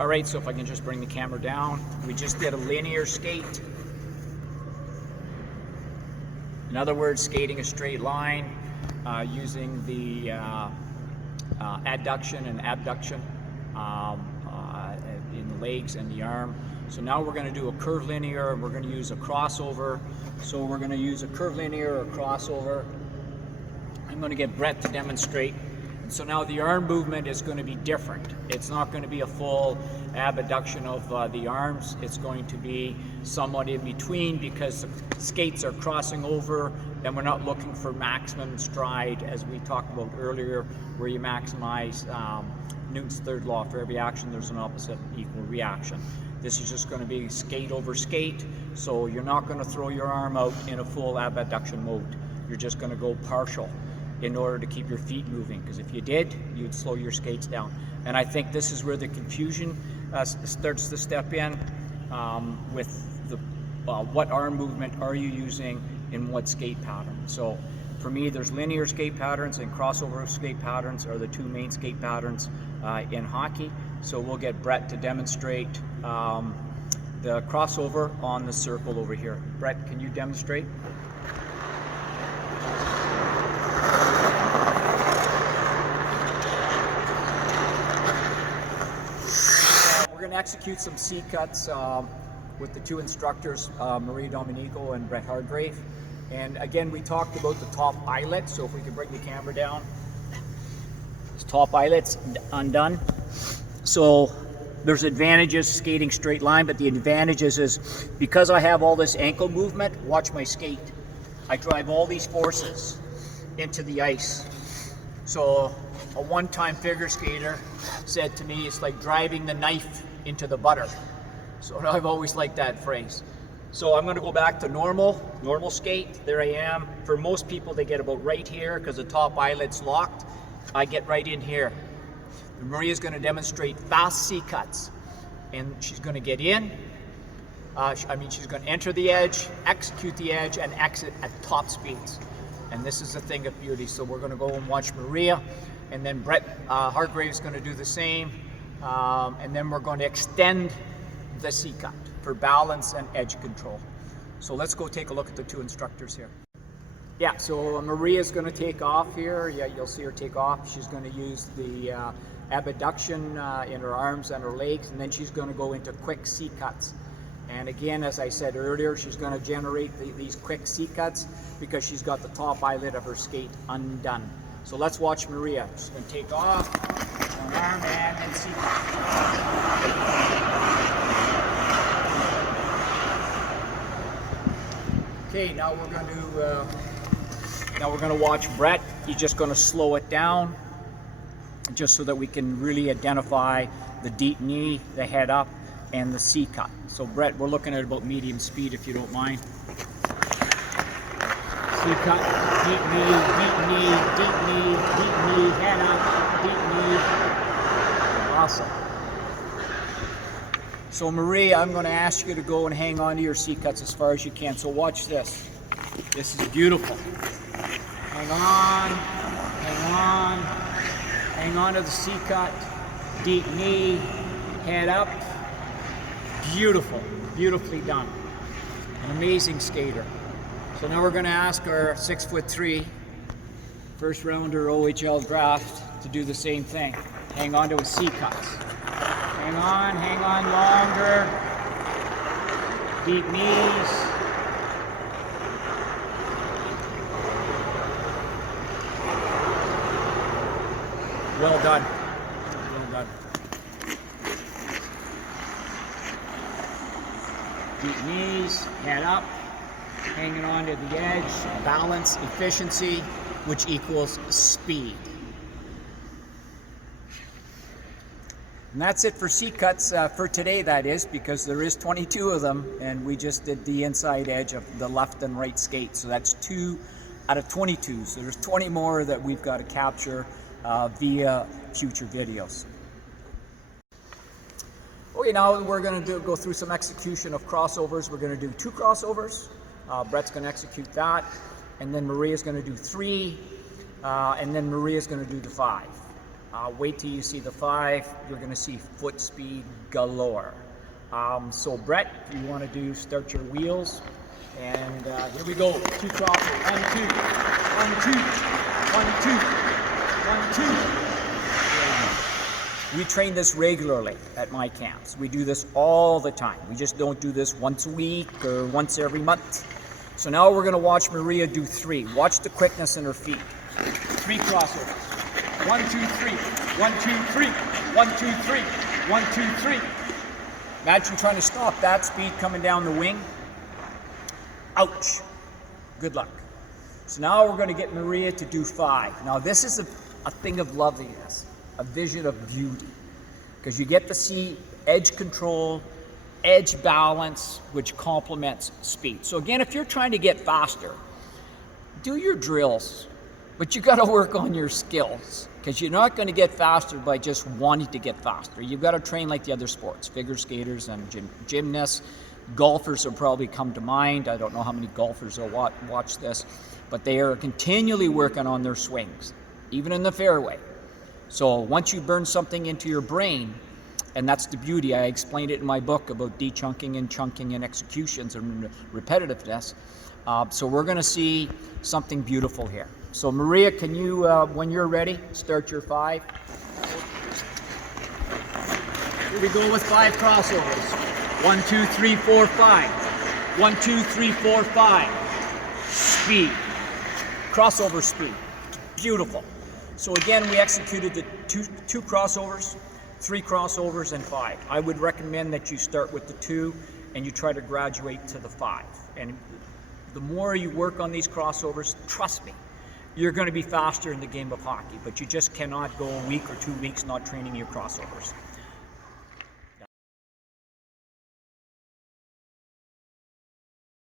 All right, so if I can just bring the camera down, we just did a linear skate. In other words, skating a straight line using the adduction and abduction in the legs and the arm. So now we're going to do a curve linear, and we're going to use a crossover. So we're going to use a curve linear or crossover. I'm going to get Brett to demonstrate. And so now the arm movement is going to be different. It's not going to be a full abduction of the arms. It's going to be somewhat in between, because the skates are crossing over, and we're not looking for maximum stride as we talked about earlier, where you maximize Newton's third law. For every action there's an opposite equal reaction. This is just going to be skate over skate, so you're not going to throw your arm out in a full abduction mode. You're just going to go partial in order to keep your feet moving, because if you did, you'd slow your skates down. And I think this is where the confusion starts to step in with the what arm movement are you using in what skate pattern. So for me, there's linear skate patterns and crossover skate patterns are the two main skate patterns in hockey. So we'll get Brett to demonstrate the crossover on the circle over here. Brett, can you demonstrate? We're going to execute some C cuts with the two instructors, Dominico and Brett Hargrave. And again, we talked about the top eyelet, so if we can bring the camera down. This top eyelet's undone. So there's advantages skating straight line, but the advantages is because I have all this ankle movement, watch my skate. I drive all these forces into the ice. So a one-time figure skater said to me, it's like driving the knife into the butter. So I've always liked that phrase. So I'm going to go back to normal skate. There I am. For most people, they get about right here because the top eyelet's locked. I get right in here. Maria's going to demonstrate fast C cuts, and she's going to get in. She's going to enter the edge, execute the edge, and exit at top speeds. And this is a thing of beauty. So we're going to go and watch Maria, and then Brett Hargrave is going to do the same, and then we're going to extend the C cut for balance and edge control. So let's go take a look at the two instructors here. Yeah, so Maria's going to take off here. Yeah, you'll see her take off. She's going to use the abduction in her arms and her legs, and then she's going to go into quick C cuts. And again, as I said earlier, she's going to generate these quick C cuts because she's got the top eyelid of her skate undone. So let's watch Maria. She's going to take off, one arm, and then C cut. Okay, now we're going to watch Brett. He's just going to slow it down, just so that we can really identify the deep knee, the head up, and the C cut. So Brett, we're looking at about medium speed, if you don't mind. C cut, deep knee, deep knee, deep knee, deep knee, head up, deep knee. Awesome. So Maria, I'm going to ask you to go and hang on to your C cuts as far as you can. So watch this. This is beautiful. Hang on, hang on, hang on to the C cut, deep knee, head up. Beautiful, beautifully done. An amazing skater. So now we're going to ask our 6'3" first rounder OHL draft to do the same thing. Hang on to his C cuts. Hang on longer. Deep knees. Well done. Well done. Deep knees, head up, hanging on to the edge, balance, efficiency, which equals speed. And that's it for C cuts for today, that is, because there is 22 of them, and we just did the inside edge of the left and right skate. So that's 2 out of 22. So there's 20 more that we've got to capture via future videos. Okay, now we're going to go through some execution of crossovers. We're going to do 2 crossovers. Brett's going to execute that, and then Maria's going to do 3, and then Maria's going to do the 5. Wait till you see the 5. You're going to see foot speed galore. So Brett, if you want to start your wheels. And here we go. 2 crosses. 1, 2. 1, 2. 1, 2. 1, 2. We train this regularly at my camps. We do this all the time. We just don't do this once a week or once every month. So now we're going to watch Maria do 3. Watch the quickness in her feet. 3 crossovers. 1, 2, 3. 1, 2, 3. 1, 2, 3. 1, 2, 3. Imagine trying to stop that speed coming down the wing. Ouch. Good luck. So now we're going to get Maria to do 5. Now this is a thing of loveliness. A vision of beauty, because you get to see edge control, edge balance, which complements speed. So again, if you're trying to get faster, do your drills, but you got to work on your skills, because you're not going to get faster by just wanting to get faster. You've got to train like the other sports, figure skaters and gymnasts. Golfers will probably come to mind. I don't know how many golfers will watch this, but they are continually working on their swings, even in the fairway. So once you burn something into your brain, and that's the beauty, I explained it in my book about de-chunking and chunking and executions and repetitiveness. So we're going to see something beautiful here. So Maria, can you, when you're ready, start your 5? Here we go with 5 crossovers. 1, 2, 3, 4, 5. 1, 2, 3, 4, 5. Speed. Crossover speed. Beautiful. So again, we executed the two crossovers, 3 crossovers, and 5. I would recommend that you start with the 2 and you try to graduate to the 5. And the more you work on these crossovers, trust me, you're going to be faster in the game of hockey, but you just cannot go a week or 2 weeks not training your crossovers.